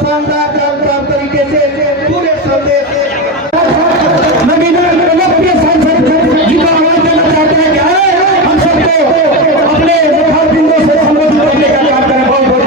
शानदार तरीके से पूरे संदेश हम सबको अपने बिंदु से संबोधित करने का काम करें। बहुत बहुत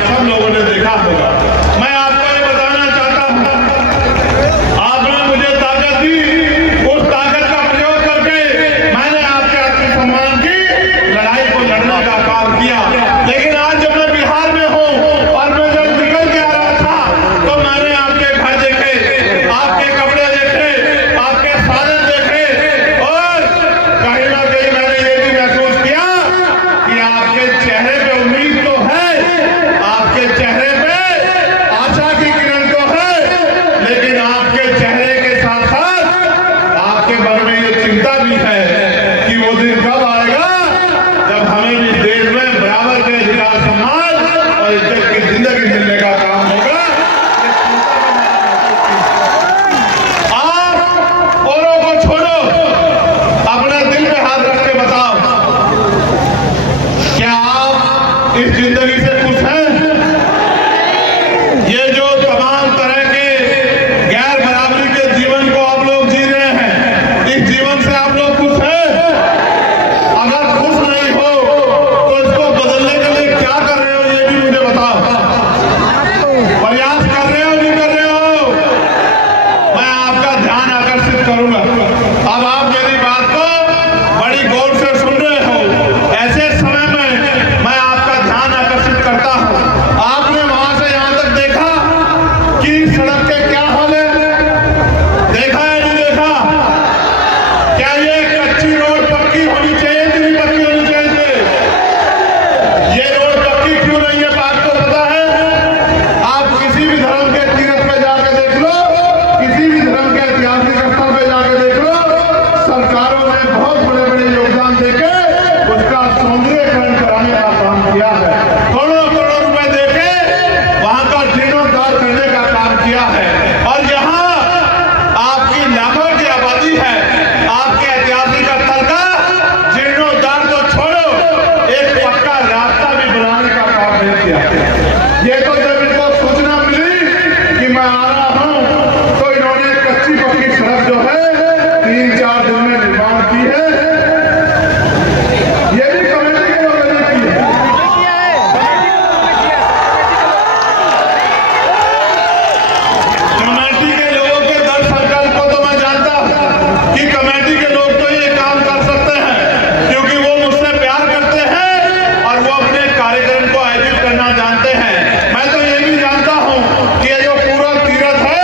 आप सब लोगों ने देखा होगा। मैं आपको ये बताना चाहता हूं, आपने मुझे ताकत दी, उस ताकत का प्रयोग करके मैंने आपके आत्मसम्मान की लड़ाई को लड़ने का काम किया। लेकिन आज जब मैं बिहार में हूं और मैं जब निकल के आ रहा था तो मैंने आपके घर देखे, आपके कपड़े देखे, आपके साधन देखे, और कहीं ना कहीं मैंने ये भी महसूस किया कि आपके चेहरे पे उम्मीद तो है, आपके चेहरे पे आशा की किरण तो है, लेकिन आपके चेहरे के साथ साथ आपके मन में ये चिंता भी है कि वो दिन कब आएगा जब हमें भी देश में बराबर के अधिकार, सम्मान और इज्जत की जिंदगी मिलने का काम होगा। आप औरों को छोड़ो, अपने दिल में हाथ रख के बताओ, क्या आप इस जिंदगी से खुश हैं? ये जो तमाम तरह के गैर बराबरी के जीवन को आप लोग जी रहे हैं, इस जीवन से आप लोग खुश हैं? अगर खुश नहीं हो तो इसको बदलने के लिए क्या कर रहे हो, ये भी मुझे बताओ। प्रयास कर रहे हो, नहीं कर रहे हो? मैं आपका ध्यान आकर्षित करूंगा। अब आप मेरी बात को बड़ी गौर से सुन रहे हो। ऐसे समय में मैं आपका ध्यान आकर्षित करता हूं। आपने वहां से यहां तक देखा कि सड़क के क्या हाल है, देखा है नहीं देखा? क्या ये कच्ची रोड पक्की होनी चाहिए कि नहीं पक्की होनी चाहिए? ये रोड पक्की क्यों नहीं है, बात तो पता है? आप किसी भी धर्म के तीर्थ पे जाके देख लो, किसी भी धर्म के ऐतिहासिक स्थल पे जाके देख लो, सरकारों ने बहुत बड़े बड़े योगदान देके उसका सौंदर्यीकरण कराने का काम किया है। करोड़ों करोड़ रुपए देके वहां का जीर्णोद्धार करने का काम किया है। और यहाँ आपकी लाखों की आबादी है, आपके ऐतिहासिक स्थल का जीर्णोद्धार तो छोड़ो, एक पक्का रास्ता भी बनाने का काम नहीं किया। ये तो जब इनको सूचना मिली कि मैं आ रहा हूं तो इन्होंने कच्ची पक्की सड़क जो है 3-4 दिन में निर्माण की है। ये भी कमेटी के लोगों ने की है। कमेटी के लोगों के दृढ़ संकल्प को तो मैं जानता हूं कि कमेटी के लोग तो ये काम कर सकते हैं, क्योंकि वो मुझसे प्यार करते हैं और वो अपने कार्यक्रम को आयोजित करना जानते हैं। मैं तो ये भी जानता हूं कि ये जो पूरा तीर्थ है,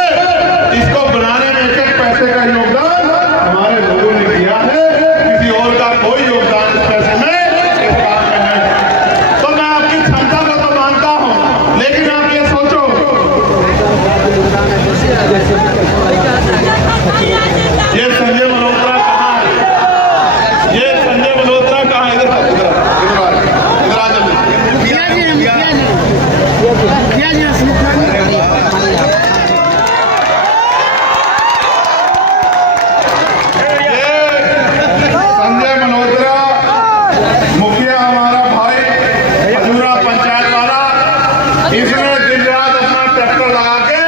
इसको बनाने में एक पैसे का योगदान हमारे लोगों ने किया है। किसी और का कोई योगदान इस पैसे में, इस काम में नहीं। तो मैं आपकी क्षमता को तो मानता हूं, लेकिन आप ये सोचो, ये संजय मल्होत्रा कहाँ है? ये संजय मल्होत्रा कहाँ है? इधर आ संजय मल्होत्रा मुखिया, हमारा भाई खजूरा पंचायत वाला, इसने दिन रात अपना ट्रैक्टर लगा के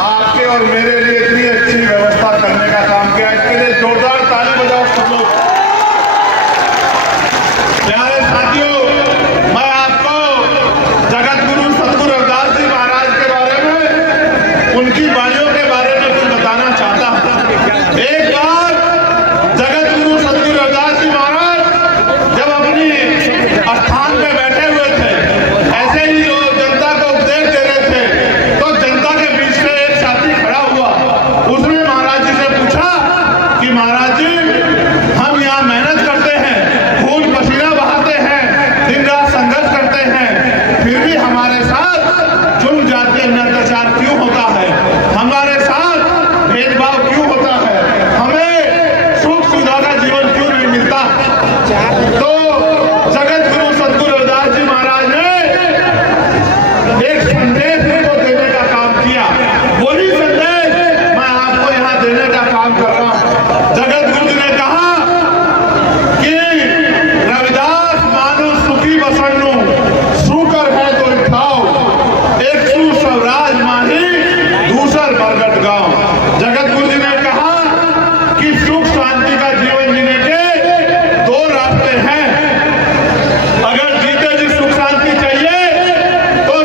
आपके और मेरे लिए इतनी अच्छी व्यवस्था करने का काम किया। इसके लिए जोरदार ताली बजाओ सब लोग। प्यारे साथियों, मैं आपको जगत गुरु सतगुरु रविदास जी महाराज के बारे में, उनकी वाणियों के बारे में कुछ बताना चाहता हूं। एक बार जगत गुरु सतगुरु रविदास जी महाराज जब अपनी स्थान पे बैठे हुए थे, ऐसे ही लोग जनता को उपदेश दे रहे थे, तो जनता के बीच से एक साथी खड़ा हुआ। उसने महाराज जी से पूछा कि महाराज जी, हम यहाँ मेहनत करते हैं, खून पसीना बहाते हैं, दिन रात संघर्ष करते हैं, फिर भी हमारे साथ जुल्म जाति अत्याचार क्यों होता है? हमारे साथ भेदभाव क्यों होता है? हमें सुख सुविधा का जीवन क्यों नहीं मिलता? तो जगत गुरु सतगुरु रविदास जी महाराज ने एक संदेश को देने का काम किया। वही संदेश मैं आपको यहाँ देने का काम कर रहा हूँ। जगत गुरु जी ने कहा कि रविदास मानो सुखी बसन्नु, सुकर है तो उठाओ, एक सु स्वराज माही, दूसर बरगद गांव। जगत गुरु जी ने कहा कि सुख शांति का जीवन जीने के 2 रास्ते हैं। अगर जीते जी सुख शांति चाहिए तो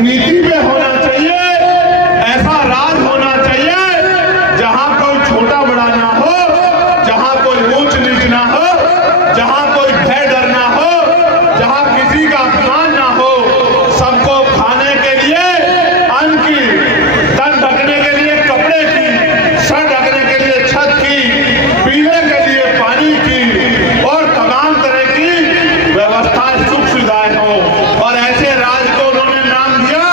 नीति में होना चाहिए। ऐसा राज होना चाहिए जहां कोई छोटा बड़ा ना हो, जहां कोई ऊंच नीच ना हो, जहां कोई भय डर ना हो, जहां किसी का अपमान ना हो, सबको खाने के लिए अन्न की, तन ढकने के लिए कपड़े की, सर ढकने के लिए छत की, पीने के लिए पानी की और तमाम तरह की व्यवस्था सुख सुविधाएं हो। और ऐसे राज को उन्होंने नाम दिया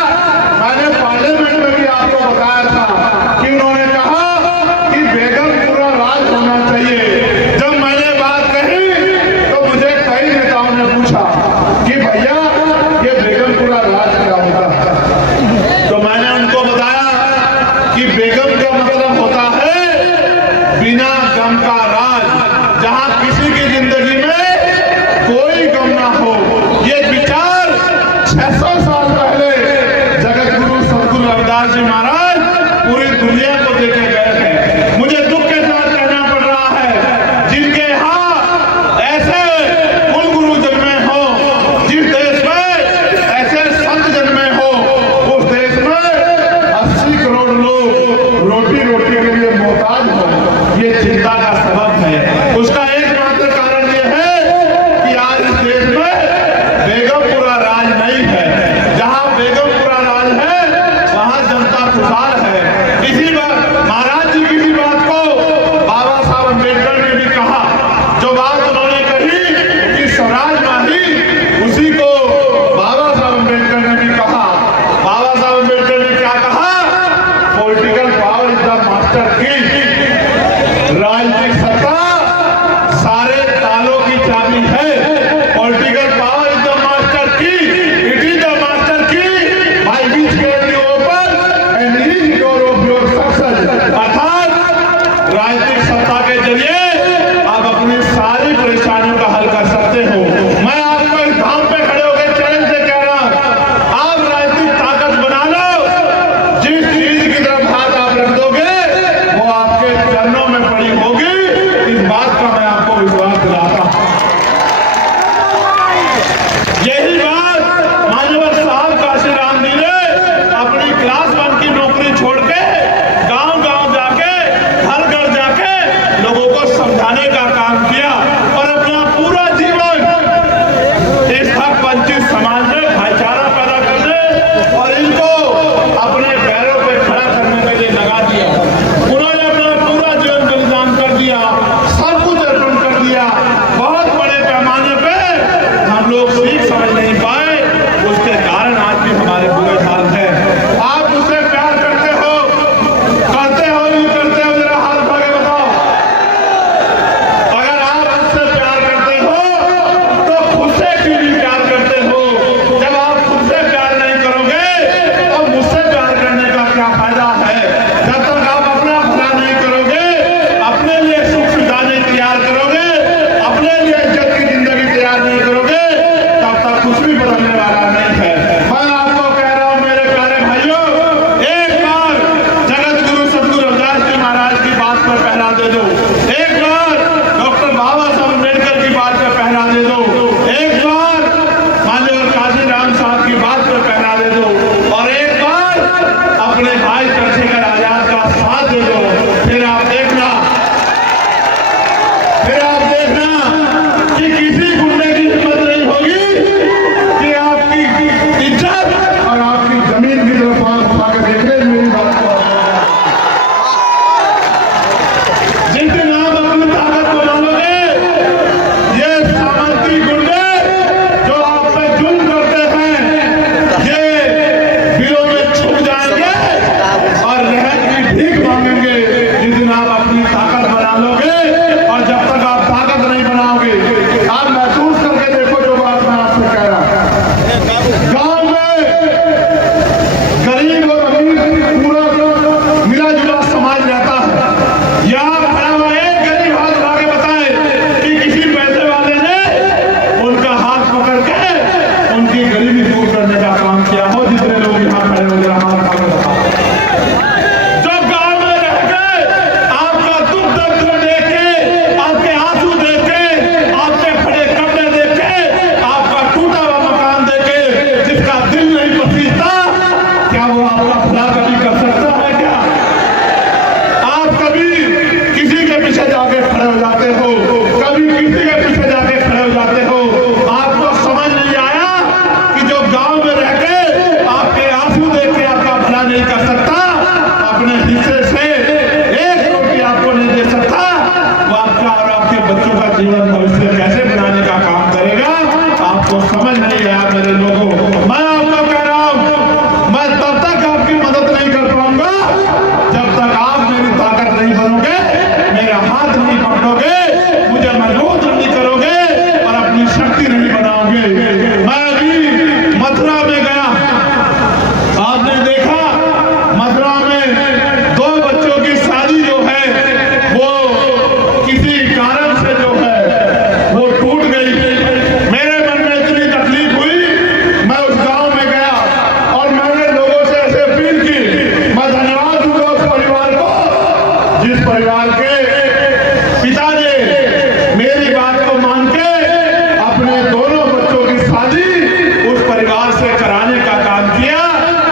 से कराने का काम किया।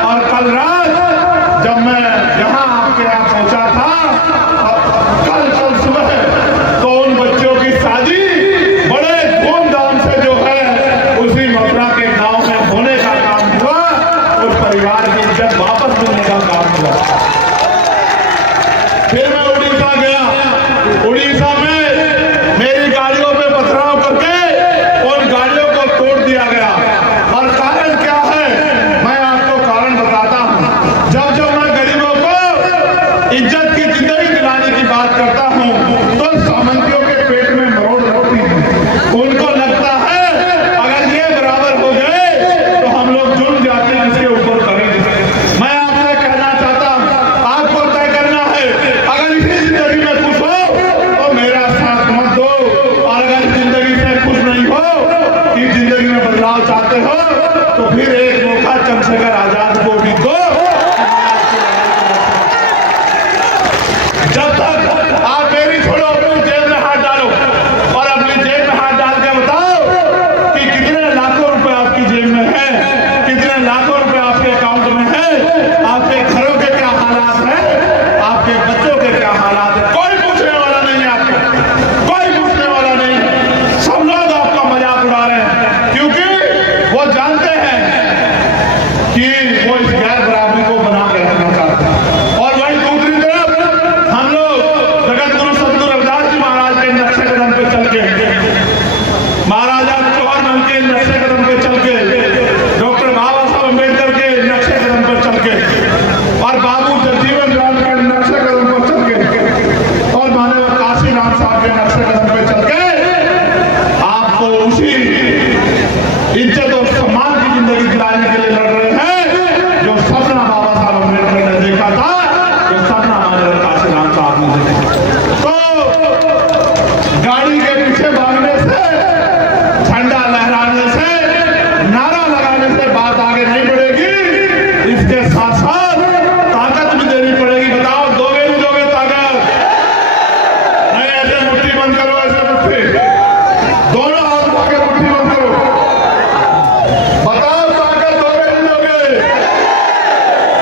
और कल रात जब मैं यहाँ आपके यहाँ पहुंचा था, कल सुबह, तो उन बच्चों की शादी बड़े धूमधाम से जो है उसी मथुरा के गांव में होने का काम हुआ। उस परिवार की इज्जत वापस मिलने का काम हुआ। फिर मैं उड़ीसा गया। उड़ीसा में मेरी गाड़ियों पे पथराव करके उन गाड़ियों को तोड़ दिया गया। और कारण क्या है, मैं आपको कारण बताता हूं। जब जब मैं गरीबों को इज्जत की जिंदगी दिलाने की बात करता हूं, तो सामंतियों के पेट में मरोड़ होती है। उनको लगता है अगर ये बराबर हो गए तो हम लोग जुड़ जाते हैं, इसके ऊपर करेंगे। मैं आपसे कहना चाहता हूं, आपको तय करना है, अगर इसी जिंदगी में खुश हो तो मेरा साथ मत दो। और अगर जिंदगी से खुश नहीं हो, इस जिंदगी में बदलाव चाहते हो, तो फिर एक मौका चंद्रशेखर आजाद को भी दो। जब तक आप मेरी छोड़ो, अपनी जेब में हाथ डालो और अपनी जेब में हाथ डाल के बताओ कि कितने लाखों रुपए आपकी जेब में है, कितने लाखों रुपए आपके अकाउंट में है, आपके घरों के क्या हालात हैं, आपके बच्चों के क्या हालात हैं। कोई पूछने वाला नहीं है आपको, कोई पूछने वाला नहीं। सब लोग आपका मजाक उड़ा रहे हैं, क्योंकि वो जानते हैं कि वो इस गैर बराबरी को बना के रखना चाहते हैं। और वही दूसरी तरफ हम लोग जगत गुरु सतगुरु रविदास जी महाराज के नक्शे कदम पे चल के, महाराजा जवाहरलाल के नक्शे कदम पे चल के, डॉक्टर बाबा साहब अम्बेडकर के नक्शे कदम पर चल के, और बाबू जगजीवन राम के नक्शे कदम पर चल के, और मानव काशीराम साहब के नक्शे कदम पे चल के आपको उसी इज्जत और सम्मान की जिंदगी दिलाने के लिए लड़ रहे हैं जो सपना बाबा साहब अम्बेडकर ने देखा था, जो सपना मानव काशीराम साहब ने देखा। तो गाड़ी के पीछे भागने से, झंडा लहराने से, नारा लगाने से बात आगे नहीं बढ़ेगी। इसके साथ साथ ताकत भी देनी पड़ेगी। बताओ, दोगे नहीं दोगे ताकत? नहीं, ऐसे मुट्ठी बंद करो, ऐसे मुट्ठी, दोनों हाथ के मुट्ठी बंद करो। बताओ, ताकत दोगे नहीं दोगे?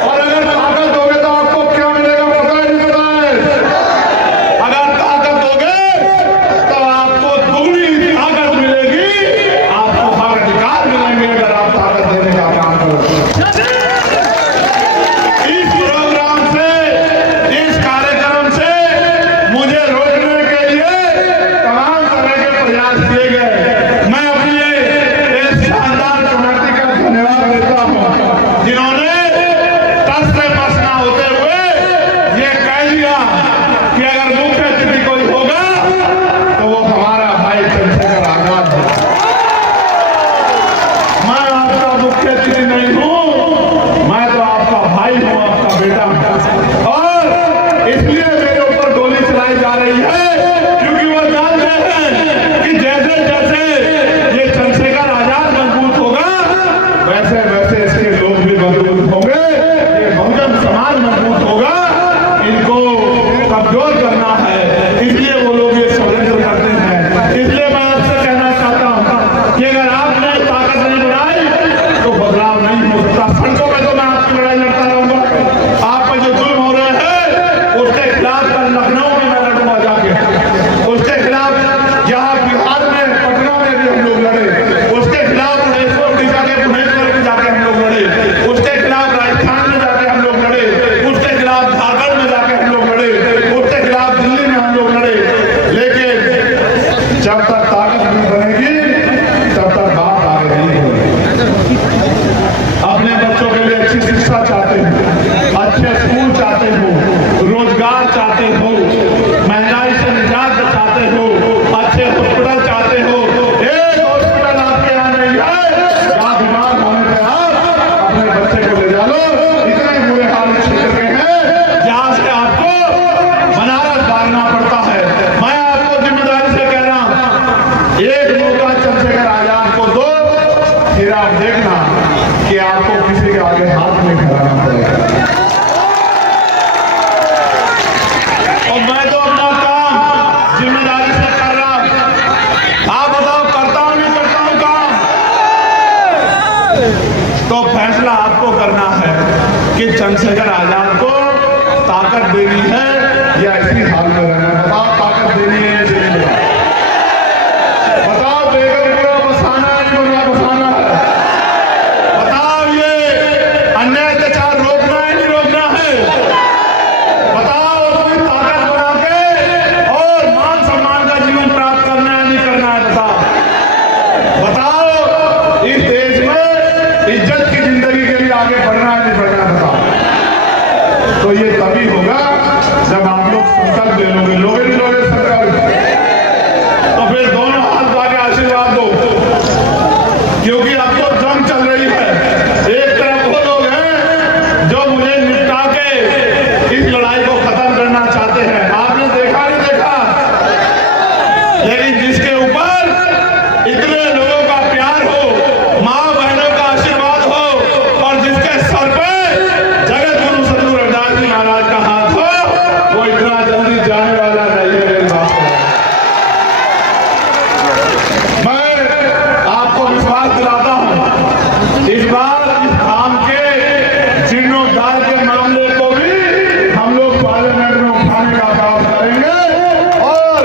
और अगर ताकत दोगे तो आपको क्या मिलेगा पता ही नहीं पता है। अगर ताकत दोगे तो आपको दुगनी ताकत मिलेगी, आपको हर अधिकार मिलेंगे अगर आप ताकत देने का काम करोगे। इस प्रोग्राम से, इस कार्यक्रम से मुझे रोकने के लिए तमाम तरह के प्रयास किए गए। मैं अपनी इस शानदार कमेटी का धन्यवाद देता हूं, जिन्होंने तस से बस ना होते हुए ये कह दिया कि अगर मुख्य अतिथि कोई होगा तो वो हमारा भाई चंद्रशेखर आजाद है। मैं आपका मुख्य अतिथि नहीं हूं, मैं तो आपका भाई हूं, आपका बेटा हूं। और इसलिए मेरे ऊपर गोली चलाई जा रही है, क्योंकि वो जानते हैं कि जैसे जैसे ये चंद्रशेखर आजाद मजबूत होगा, वैसे वैसे इसके लोग भी मजबूत होंगे, ये बहुजन समाज मजबूत होगा। इनको कमजोर करना है, इसलिए वो लोग ये षड्यंत्र करते हैं। इसलिए मैं आपसे कहना चाहता हूं कि अगर आपने ताकत नहीं बढ़ाई तो बदलाव नहीं हो सकता। सड़कों में तो मैं आपकी लड़ाई लड़ता रहूंगा। आप पर जो जुल्म हो रहे हैं उसके खिलाफ कल लखनऊ में मैं लड़ूंगा जाके, उसके खिलाफ यहाँ बिहार में पटना में भी हम लोग लड़े, उसके खिलाफ उड़ीसा के भुवनेश्वर में जाके हम लोग लड़े, उसके खिलाफ राजस्थान में जाके हम लोग लड़े, उसके खिलाफ झारखंड में जाके हम लोग लड़े, उसके खिलाफ दिल्ली में हम लोग लड़े। लेकिन जब तक ताकत नहीं बनेगी तब तक बात आगे नहीं होगी। अपने बच्चों के लिए अच्छी शिक्षा चाहते हो, अच्छे स्कूल चाहते हो, रोजगार चाहते हो, महंगाई से निजात चाहते हो, अच्छे हॉस्पिटल चाहते हो। एक हॉस्पिटल आपके यहाँ नहीं है, जहाँ बीमार होने पे आप अपने बच्चे को ले जा लो। इतने बुरे हाल क्षेत्र के हैं जहाँ से आपको बनारस भागना पड़ता है। मैं आपको जिम्मेदारी से कह रहा हूँ, एक मौका चंद्रशेखर आजाद को दो, फिर आप देखना कि आपको किसी के आगे हाथ नहीं फैलाना पड़ेगा। और मैं तो अपना काम जिम्मेदारी से कर रहा हूं। आप बताओ, करता हूं नहीं करता हूं काम? चंद्रशेखर आजाद को ताकत देनी है या इसी हाल में रहना है? बताओ, ताकत देनी है या नहीं देनी? बताओ, बेगमपुरा बसाना है कि बसाना है? बताओ, ये अन्याय अत्याचार रोकना है नहीं रोकना है? बताओ, उसकी ताकत बना के और मान सम्मान का जीवन प्राप्त करना है नहीं करना है? बताओ, इस देश में इज्जत की जिंदगी के लिए आगे बढ़ना है नहीं बढ़ना? बताओ। तो ये तभी होगा जब आप लोग संकल्प ले लोगे। लोगे नहीं लोगे संकल्प? तो फिर दोनों हाथ आगे आशीर्वाद दो, क्योंकि अब तो जंग चल रही है। एक तरफ वो लोग हैं जो मुझे निपटा के इस लड़ाई को खत्म करना चाहते हैं। आपने देखा नहीं देखा? लेकिन जिसके ऊपर इतने लोगों का प्यार हो, माँ बहनों का आशीर्वाद हो और जिसके सर पे जगत गुरु सतगुरु रविदास जी महाराज का हाथ हो, वो इतना जल्दी जाने वाला नहीं है। मेरी बात है। मैं आपको विश्वास दिलाता हूं, इस बार इस धाम के जीर्णोद्धार के मामले को भी हम लोग पार्लियामेंट में उठाने का काम करेंगे और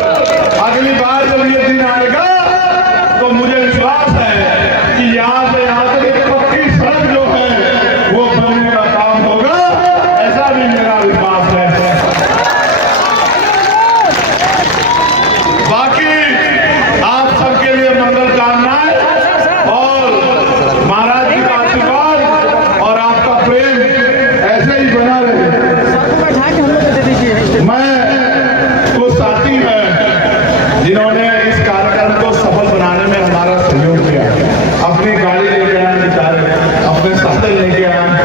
अगली बार जब ये दिन आएगा तो मुझे विश्वास है कि यहाँ से यहाँ तक एक पक्की सड़क जो है वो बनने का काम होगा। ऐसा भी मेरा विश्वास है। बाकी आप सबके लिए मंगल कामनाएं और महाराज जी का आशीर्वाद और आपका प्रेम ऐसे ही बना रहे। मैं कुछ साथी हैं जिन्होंने इस कार्यक्रम को सफल बनाने में हमारा सहयोग किया। अपनी गाड़ी लेके आए बेचारे, अपने साधन लेके आए,